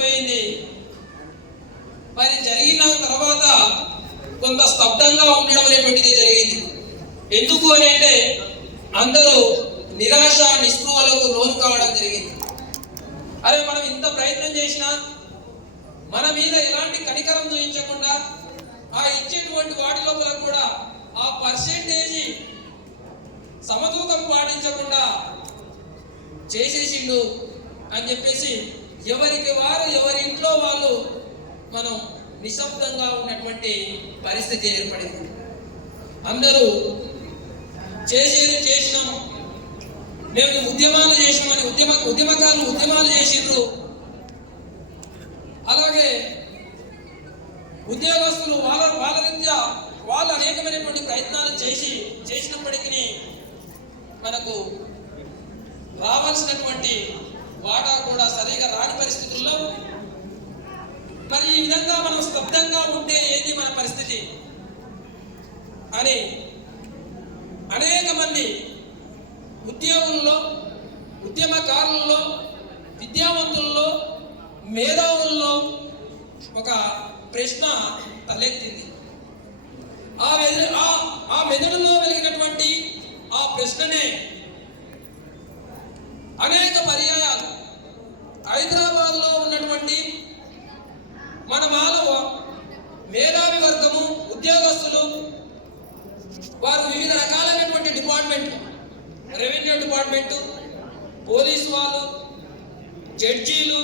పోయింది. మరి జరిగిన తర్వాత కొంత స్తబ్దంగా ఉండడం అనేటువంటిది జరిగింది. ఎందుకు అని అంటే అందరూ నిరాశ నిస్పృహలకు లోను కావడం జరిగింది. అరే మనం ఇంత ప్రయత్నం చేసినా మన మీద ఎలాంటి కనికరం చూపించకుండా ఆ ఇచ్చేటువంటి వాటి లోపల కూడా ఆ పర్సెంటేజీ సమతూకం పాటించకుండా చేసేసిండు అని చెప్పేసి ఎవరికి వారు ఎవరి ఇంట్లో వాళ్ళు మనం నిశ్శబ్దంగా ఉన్నటువంటి పరిస్థితి ఏర్పడింది. అందరూ చేసేది చేసినాం, మేము ఉద్యమాలు చేసినామని ఉద్యమకారులు ఉద్యమాలు చేసిండ్రు. అలాగే ఉద్యోగస్తులు వాళ్ళ రీత్యా వాళ్ళు అనేకమైనటువంటి ప్రయత్నాలు చేసినప్పటికీ మనకు రావాల్సినటువంటి వాటా కూడా సరిగా రాని పరిస్థితుల్లో మరి ఈ విధంగా మనం స్తబ్దంగా ఉంటే ఏది మన పరిస్థితి అని అనేక మంది ఉద్యోగుల్లో, ఉద్యమకారుల్లో, విద్యావంతుల్లో, మేధావుల్లో ఒక ప్రశ్న తలెత్తింది. ఆ మెదడులో వెలిగినటువంటి ఆ ప్రశ్ననే అనేక పర్యాయాలు హైదరాబాద్లో ఉన్నటువంటి మన మానవ మేధావి వర్గము, ఉద్యోగస్తులు, వారు వివిధ రకాలైనటువంటి డిపార్ట్మెంట్లు, రెవెన్యూ డిపార్ట్మెంటు, పోలీసు వాళ్ళు, జడ్జీలు,